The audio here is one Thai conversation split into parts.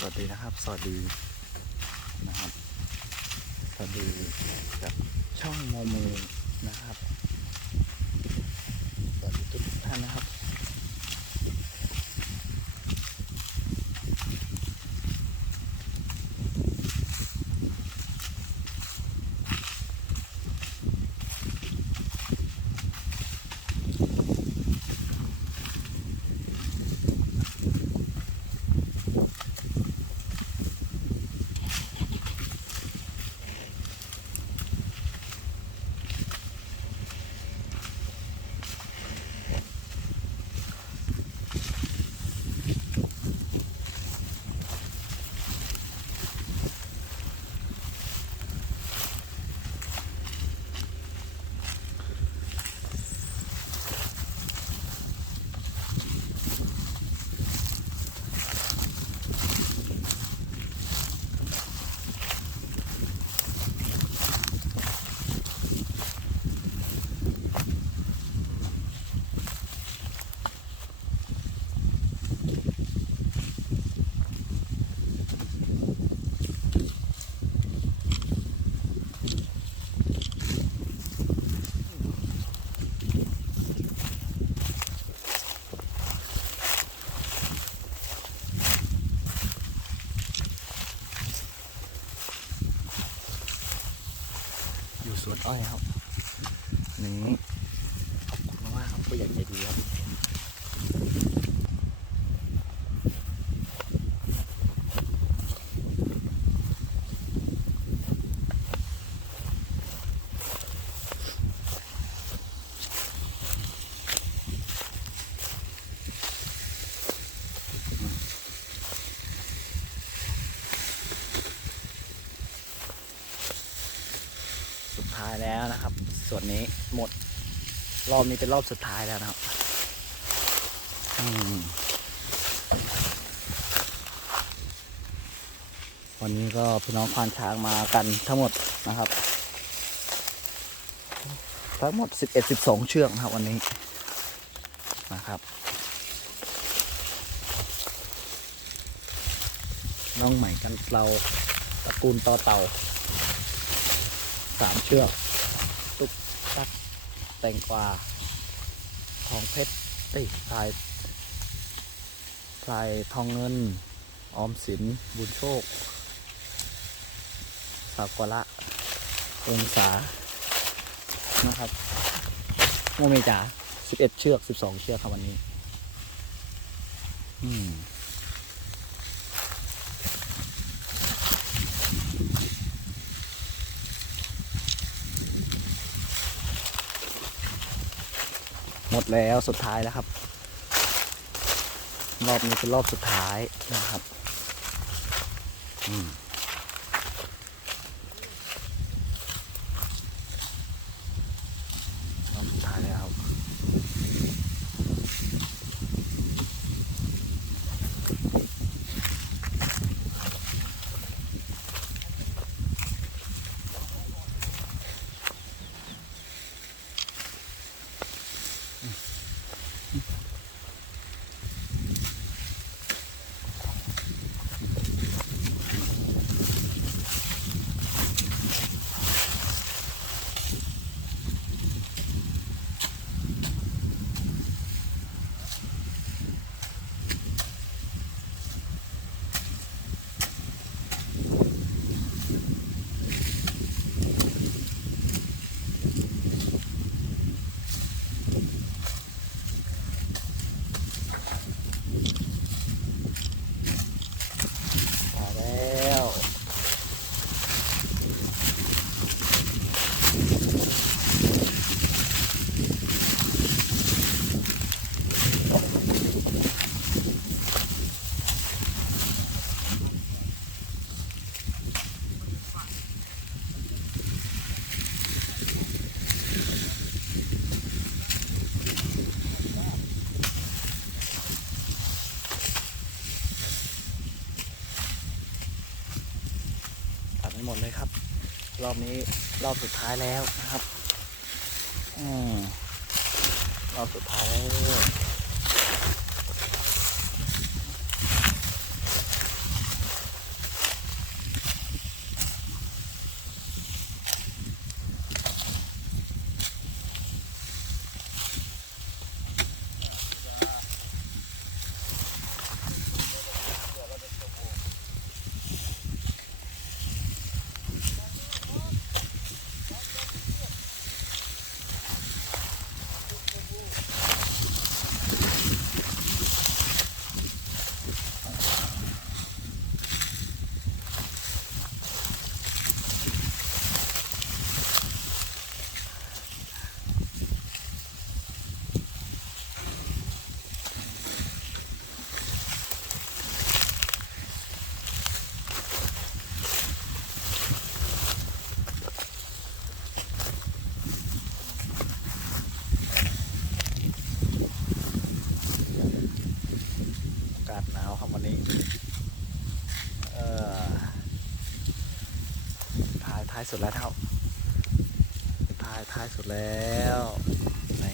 สวัสดีนะครับ สวัสดีนะครับ สวัสดีกับช่องโมโมนะครับ สวัสดีทุกท่านนะครับ อยู่ สวนอ้อยครับ นี่ขอบคุณมากๆครับผู้ใหญ่ใจดีครับ สุด ท้ายแล้วนะครับ ส่วนนี้หมด รอบนี้เป็นรอบสุดท้ายแล้วนะครับวันนี้ก็พี่น้องควานช้างมากันทั้งหมดนะครับ ทั้งหมด 11 12 เชือกนะครับวันนี้นะครับน้องใหม่กันเราตระกูลต่อเต่า สามเชือกตุ๊กตักแตงกวาทองเพชรเอ้พลายพลายทองเงิน ออมสิน บุญโชค สาวกวละองศานะครับโมเมจ๋าสิบเอ็ดเชือกสิบสองเชือกครับวันนี้ อืม มดแล้วสุดท้ายแล้วครับ รอบนี้เป็นรอบสุดท้ายนะครับ อืม Mm. รอบนี้รอบสุดท้ายแล้วนะครับ อืมรอบสุดท้ายแล้วาย สุดแล้วนะครับท้ายท้ายสุดแล้ว ใน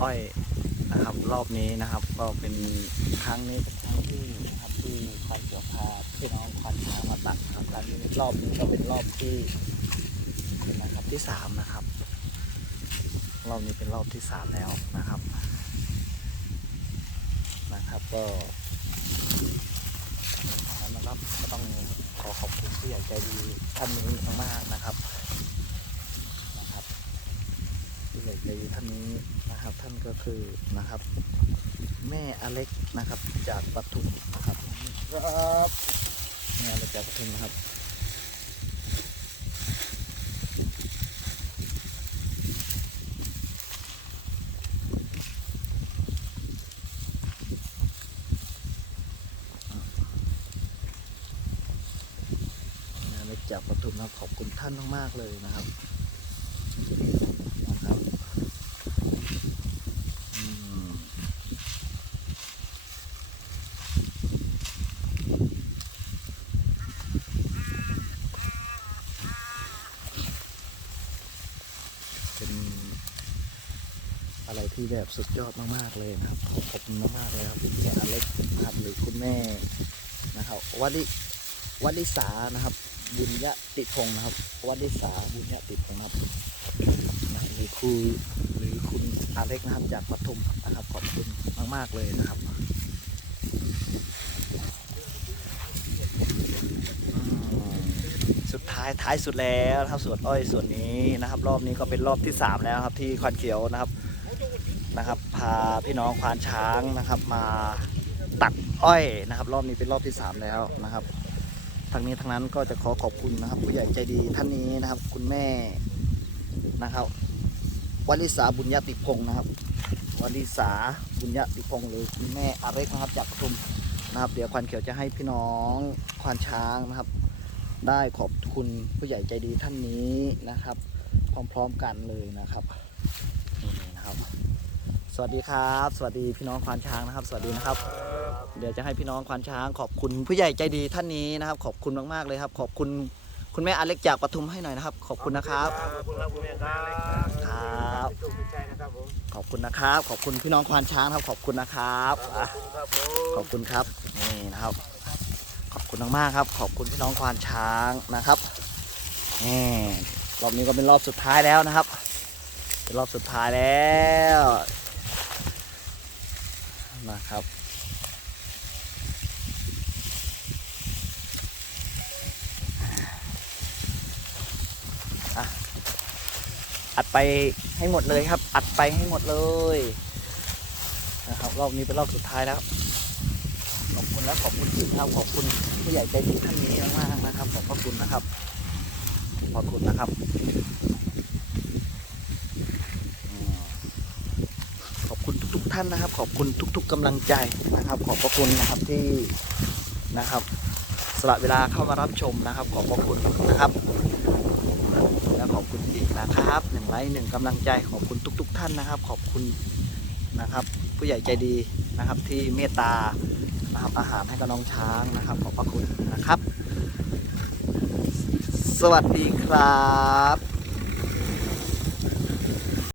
อ้อยนะครับรอบนี้นะครับ ก็เป็นครั้งนี้เป็นครั้งที่นะครับที่ควันเขียวพาพี่น้องควันช้างมาตัดนะครับครั้งนี้รอบนี้ก็เป็นรอบที่นะครับที่สามนะครับ รอบนี้เป็นรอบที่สามแล้วนะครับนะครับก็ นะครับก็ต้องขอขอบคุณผู้ใหญ่ใจดีท่านนี้มากๆนะครับนะครับผู้ใหญ่ใจดีท่านนี้นะครับ ท่านก็คือนะครับ แม่อเล็กนะครับจากปทุมนะครับครับแม่อเล็กจากปทุมนะครับ นะเล็กจากปทุม นะครับ ขอบคุณท่านมากๆเลยนะครับนะครับเป็นอะไรที่แบบสุดยอดมากๆเลยนะครับ ขอบคุณมากๆเลยครับคุณแม่อเล็กนะครับหรือคุณแม่นะครับวัดดิวัดดิสานะครับ บุญยะติพงศ์นะครับวัดดิสาบุญยะติพงศ์นะครับนะหรือครูหรือคุณอาเล็กนะครับจากปทุมนะครับขอบคุณมาก ๆ เลยนะครับสุดท้ายท้ายสุดแล้วนะครับสวนอ้อยส่วนนี้นะครับ รอบนี้ก็เป็นรอบที่สามแล้วครับที่ควันเขียวนะครับนะครับ พาพี่น้องควานช้างนะครับ มาตัดอ้อยนะครับ รอบนี้เป็นรอบที่สามแล้วนะครับ ทั้งนี้ทั้งนั้นก็จะขอขอบคุณนะครับ ผู้ใหญ่ใจดีท่านนี้นะครับ คุณแม่นะครับวลิสาบุญญาติพงศ์นะครับวลิสาบุญญาติพงศ์หรือคุณแม่อาเร็กนะครับจากปทุมนะครับ เดี๋ยวควันเขียวจะให้พี่น้องควานช้างนะครับ ได้ขอบคุณผู้ใหญ่ใจดีท่านนี้นะครับ พร้อมๆกันเลยนะครับนี่นะครับ สวัสดีครับ สวัสดีพี่น้องควานช้างนะครับ สวัสดีนะครับ เดี๋ยวจะให้พี่น้องควานช้างขอบคุณผู้ใหญ่ใจดีท่านนี้นะครับ ขอบคุณมากๆเลยครับ ขอบคุณคุณแม่อเล็กจากปทุมให้หน่อยนะครับ ขอบคุณนะครับ ขอบคุณครับคุณแม่ครับครับโชคดีใจนะครับผมขอบคุณนะครับ ขอบคุณพี่น้องควานช้างครับ ขอบคุณนะครับขอะอบคุณครับผมขอบคุณครับนี่นะครับ ขอบคุณมากๆครับ ขอบคุณพี่น้องควานช้างนะครับนี่รอบนี้ก็เป็นรอบสุดท้ายแล้วนะครับ เป็นรอบสุดท้ายแล้วนะครับ อัดไปให้หมดเลยครับ อัดไปให้หมดเลยนะครับรอบนี้เป็นรอบสุดท้ายแล้วขอบคุณและขอบคุณอีกนะครับขอบคุณผู้ใหญ่ใจดีท่านนี้มากๆนะครับ ขอบพระคุณนะครับ ขอบคุณนะครับ ขอบคุณทุก ๆ ท่านนะครับ ขอบคุณทุก ๆกำลังใจนะครับ ขอบพระคุณนะครับที่นะครับสละเวลาเข้ามารับชมนะครับ ขอบพระคุณนะครับ และขอบคุณอีก นะครับหนึ่งไลค์หนึ่งกำลังใจขอบคุณทุกๆท่านนะครับ ขอบคุณนะครับ ผู้ใหญ่ใจดีนะครับที่เมตตานะครับอาหารให้กับน้องช้างนะครับ ขอบพระคุณนะครับ สวัสดีครับ